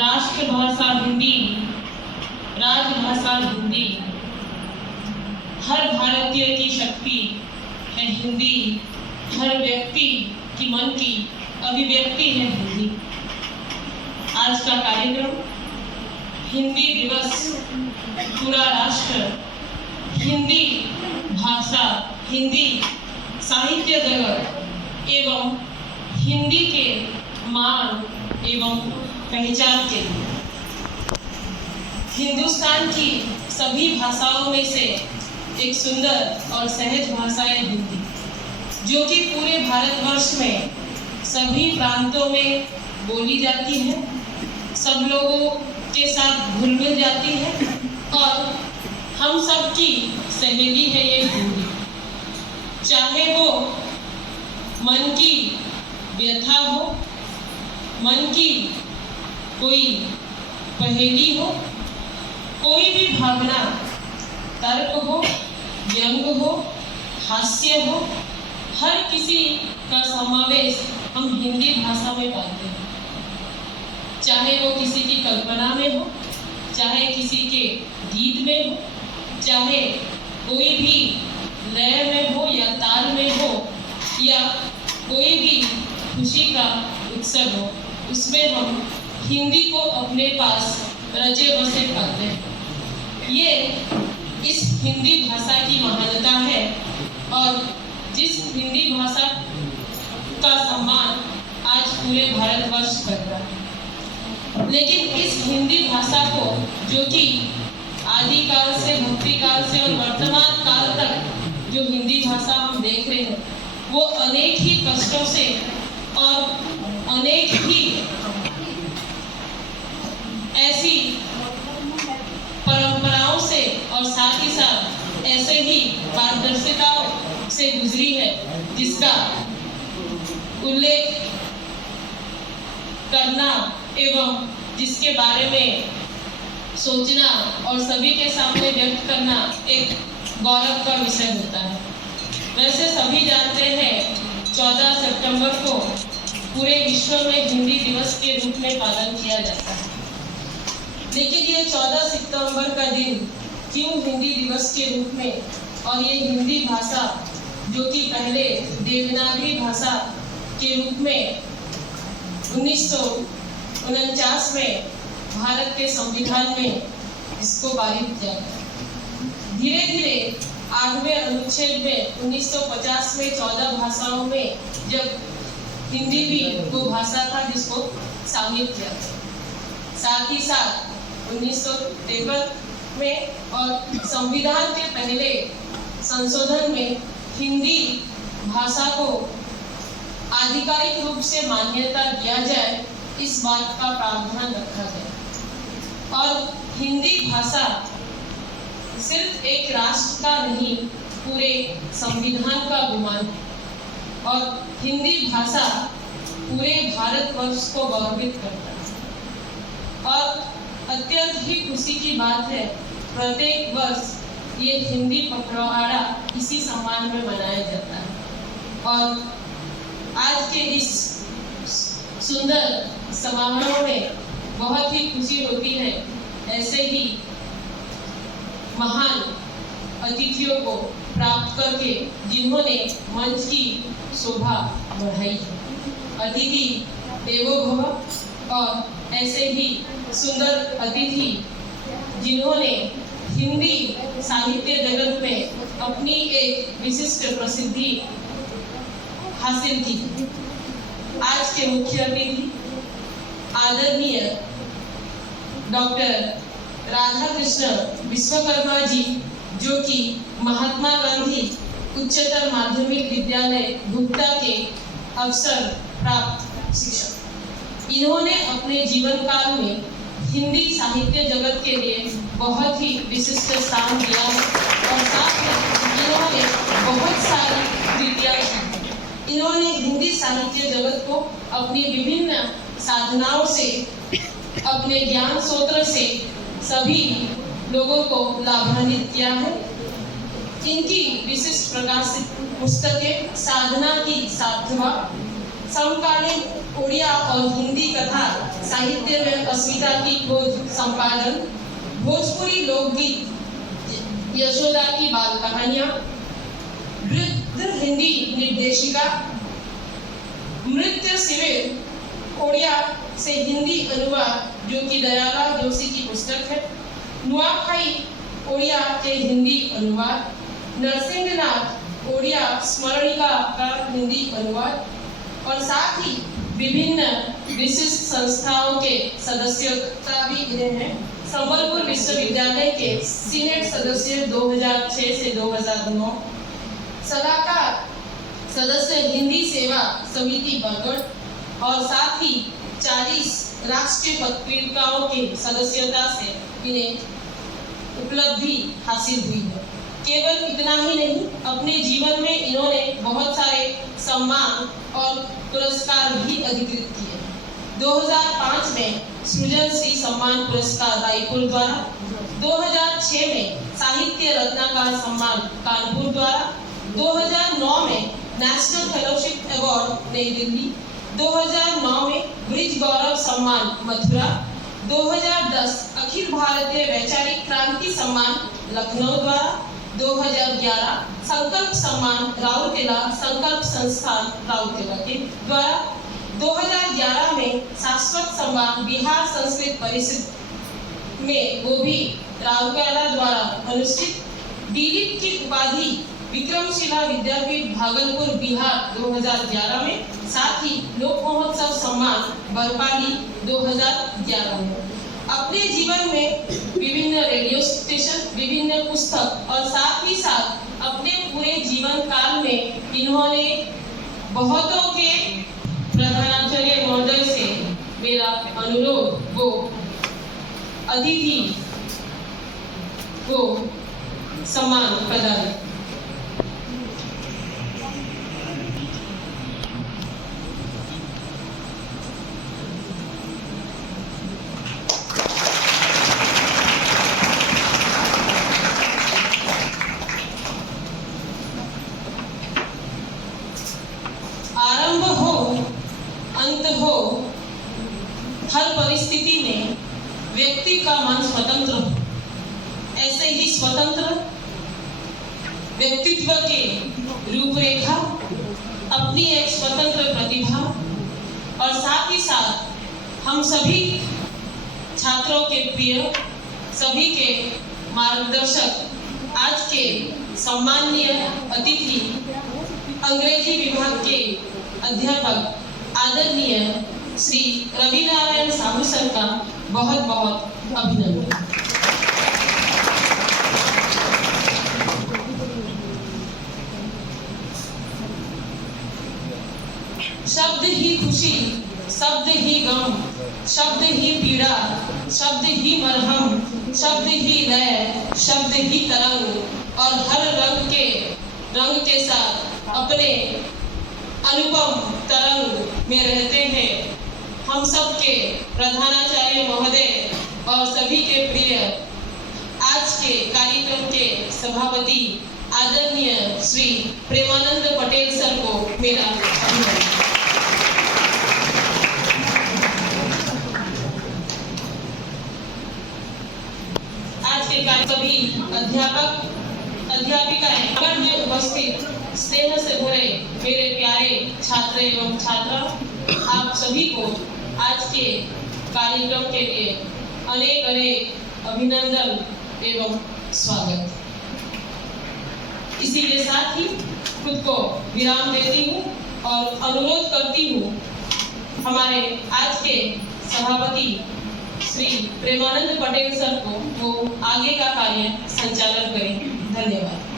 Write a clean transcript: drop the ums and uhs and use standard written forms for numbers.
राष्ट्रभाषा हिंदी, राजभाषा हिंदी। हर भारतीय की शक्ति है हिंदी, हर व्यक्ति की मन की अभिव्यक्ति है हिंदी। आज का कार्यक्रम हिंदी दिवस, पूरा राष्ट्र हिंदी भाषा, हिंदी साहित्य जगत एवं हिंदी के मान एवं पहचान के लिए हिंदुस्तान की सभी भाषाओं में से एक सुंदर और सहज भाषा है हिंदी, जो कि पूरे भारतवर्ष में सभी प्रांतों में बोली जाती है, सब लोगों के साथ घुल मिल जाती है और हम सब की सहेली है ये हिंदी। चाहे वो मन की व्यथा हो, मन की कोई पहेली हो, कोई भी भावना, तर्क हो, व्यंग हो, हास्य हो, हर किसी का समावेश हम हिंदी भाषा में पाते हैं। चाहे वो किसी की कल्पना में हो, चाहे किसी के गीत में हो, चाहे कोई भी लय में हो या ताल में हो, या कोई भी खुशी का उत्सव हो, उसमें हम हिंदी को अपने पास रचे बसे पाते हैं। ये इस हिंदी भाषा की महानता है और जिस हिंदी भाषा का सम्मान आज पूरे भारतवर्ष करता है। लेकिन इस हिंदी भाषा को, जो कि आदिकाल से, भक्ति काल से और वर्तमान काल तक जो हिंदी भाषा हम देख रहे हैं, वो अनेक ही कष्टों से और अनेक ही ऐसी परंपराओं से और साथ ही साथ ऐसे ही पारदर्शिताओं से गुजरी है, जिसका उल्लेख करना एवं जिसके बारे में सोचना और सभी के सामने व्यक्त करना एक गौरव का विषय होता है। वैसे सभी जानते हैं 14 सितंबर को पूरे विश्व में हिंदी दिवस के रूप में पालन किया जाता है। लेकिन ये 14 सितंबर का दिन क्यों हिंदी दिवस के रूप में, और ये हिंदी भाषा जो कि पहले देवनागरी भाषा के रूप में 1949 में भारत के संविधान में इसको पारित किया गया। धीरे धीरे 8वें अनुच्छेद में 1950 में 14 भाषाओं में जब हिंदी भी वो भाषा था जिसको शामिल किया गया। साथ ही साथ 1953 में और संविधान के पहले संशोधन में हिंदी भाषा को आधिकारिक रूप से मान्यता दिया जाए, इस बात का प्रावधान रखा गया। और हिंदी भाषा सिर्फ एक राष्ट्र का नहीं, पूरे संविधान का गुमान है और हिंदी भाषा पूरे भारतवर्ष को गौरवित करता है। और अत्यंत ही खुशी की बात है, प्रत्येक वर्ष ये हिंदी पखवाड़ा इसी सम्मान में मनाया जाता है। और आज के इस सुंदर समारोह में बहुत ही खुशी होती है ऐसे ही महान अतिथियों को प्राप्त करके, जिन्होंने मंच की शोभा बढ़ाई है। अतिथि देवो भव, और ऐसे ही सुंदर अतिथि जिन्होंने हिंदी साहित्य जगत में अपनी एक विशिष्ट प्रसिद्धि हासिल की। आज के मुख्य अतिथि आदरणीय डॉक्टर राधाकृष्ण विश्वकर्मा जी, जो कि महात्मा गांधी उच्चतर माध्यमिक विद्यालय भुट्टा के अवसर प्राप्त शिक्षक। इन्होंने अपने जीवन काल में हिंदी साहित्य जगत के लिए बहुत ही विशिष्ट स्थान दिया है और साथ में इन्होंने बहुत सारी कृतियां की। इन्होंने हिंदी साहित्य जगत को अपनी विभिन्न साधनाओं से, अपने ज्ञान सूत्र से सभी लोगों को लाभान्वित किया है। इनकी विशिष्ट प्रकाशित पुस्तकें साधना की साधवा, समकालीन उड़िया और हिंदी कथा साहित्य में अस्मिता की खोज संपादन, भोजपुरी लोकगीत, यशोदा की बाल कहानियां, वृद्ध हिंदी निर्देशिका, नृत्य शिविर उड़िया से हिंदी अनुवाद जो कि दयाला जोशी की पुस्तक है, नुआखाई उड़िया के हिंदी अनुवाद, नरसिंहनाथ उड़िया स्मरणिका का हिंदी अनुवाद और साथ ही विभिन्न विशिष्ट संस्थाओं के सदस्यता भी गिने हैं। संबलपुर विश्वविद्यालय के सीनेट सदस्य 2006 से 2009, सलाहकार सदस्य हिंदी सेवा समिति बरगढ़ और साथ ही 40 राष्ट्रीय पत्रिकाओं के सदस्यता से इन्हें उपलब्धि हासिल हुई है। केवल इतना ही नहीं, अपने जीवन में इन्होंने बहुत सारे सम्मान और पुरस्कार भी अधिकृत किए। 2005 में सृजन श्री सम्मान पुरस्कार रायपुर द्वारा, 2006 में साहित्य रत्नाकर सम्मान कानपुर द्वारा, 2009 में नेशनल फेलोशिप अवार्ड नई दिल्ली, 2009 में ब्रिज गौरव सम्मान मथुरा, 2010 अखिल भारतीय वैचारिक क्रांति सम्मान लखनऊ द्वारा, 2011 संकल्प सम्मान राउरकेला संकल्प संस्थान राउरकेला के द्वारा, 2011 में शाश्वत सम्मान बिहार संस्कृत परिषद में वो भी राउरकेला द्वारा अनुष्ठित, डीलिट की उपाधि विक्रमशिला विद्यापीठ भागलपुर बिहार 2011 में, साथ ही लोक महोत्सव सम्मान बरपाली 2011 में। अपने जीवन में विभिन्न रेडियो स्टेशन, विभिन्न पुस्तक और साथ ही साथ अपने पूरे जीवन काल में इन्होंने बहुतों के प्रधानाचार्य महोदय से मेरा अनुरोध वो अतिथि को सम्मान प्रदान। आरंभ हो अंत हो, हर परिस्थिति में व्यक्ति का मन स्वतंत्र हो। ऐसे ही स्वतंत्र व्यक्तित्व के रूपरेखा, अपनी एक स्वतंत्र प्रतिभा और साथ ही साथ हम सभी छात्रों के प्रिय, सभी के मार्गदर्शक, आज के सम्माननीय अतिथि अंग्रेजी विभाग के अध्यापक आदरणीय श्री रवि नारायण साहू सर का बहुत बहुत अभिनंदन। शब्द ही खुशी, शब्द ही गम, शब्द ही पीड़ा, शब्द ही मरहम, शब्द ही लय, शब्द ही तरंग और हर रंग के साथ अपने अनुपम तरंग में रहते हैं। हम सब के प्रधानाचार्य महोदय और सभी के प्रिय आज के कार्यक्रम के सभापति आदरणीय श्री प्रेमानंद पटेल सर को मेरा अभिनंदन। आज के कार्यक्रम अध्यापक अध्यापिकाएं में उपस्थित स्नेह से भरे मेरे प्यारे छात्र एवं छात्रा, आप सभी को आज के कार्यक्रम के लिए अनेक अनेक अभिनंदन एवं स्वागत। इसी के साथ ही खुद को विराम देती हूँ और अनुरोध करती हूँ हमारे आज के सभापति श्री प्रेमानंद पटेल सर को वो आगे का कार्य संचालन करें। धन्यवाद।